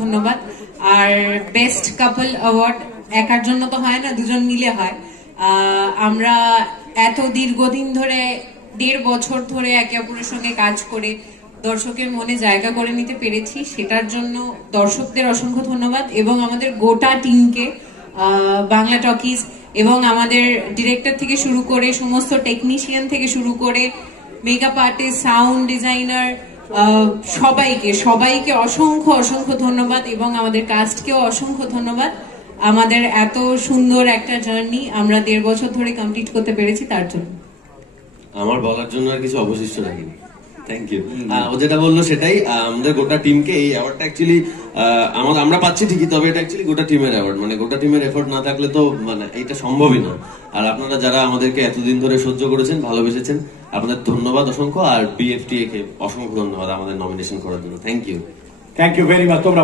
ধন্যবাদ। আর বেস্ট কাপল অ্যাওয়ার্ড একার জন্য তো হয় না, দুজন মিলে হয়। আমরা এত দীর্ঘদিন ধরে 1.5 বছর ধরে একে অপরের সঙ্গে কাজ করে দর্শকের মনে জায়গা করে নিতে পেরেছি, সেটার জন্য দর্শকদের অসংখ্য ধন্যবাদ এবং আমাদের গোটা টিমকে, বাংলা টকিজ এবং আমাদের ডিরেক্টর থেকে শুরু করে সমস্ত টেকনিশিয়ান থেকে শুরু করে মেকআপ আর্টিস্ট, সাউন্ড ডিজাইনার, সবাইকে অসংখ্য অসংখ্য ধন্যবাদ এবং আমাদের কাস্টকেও অসংখ্য ধন্যবাদ। আমাদের এত সুন্দর একটা জার্নি আমরা 1.5 বছর ধরে কমপ্লিট করতে পেরেছি, তার জন্য আমার বলার জন্য আর কিছু অবশিষ্ট রাখিনি। Thank you. ও যেটা বললো সেটাই, আমাদের গোটা টিমকে এই অ্যাওয়ার্ডটা অ্যাকচুয়ালি আমরা পাচ্ছি ঠিকই, তবে এটা অ্যাকচুয়ালি গোটা টিমের অ্যাওয়ার্ড। মানে গোটা টিমের এফোর্ট না থাকলে তো মানে এটা সম্ভবই না। আর আপনারা যারা আমাদেরকে এতদিন ধরে সহ্য করেছেন, ভালোবেসেছেন, আপনাদের ধন্যবাদ অসংখ্য। আর BFTA কে অসংখ্য ধন্যবাদ আমাদের নমিনেশন করার জন্য। Thank you very much. তোমরা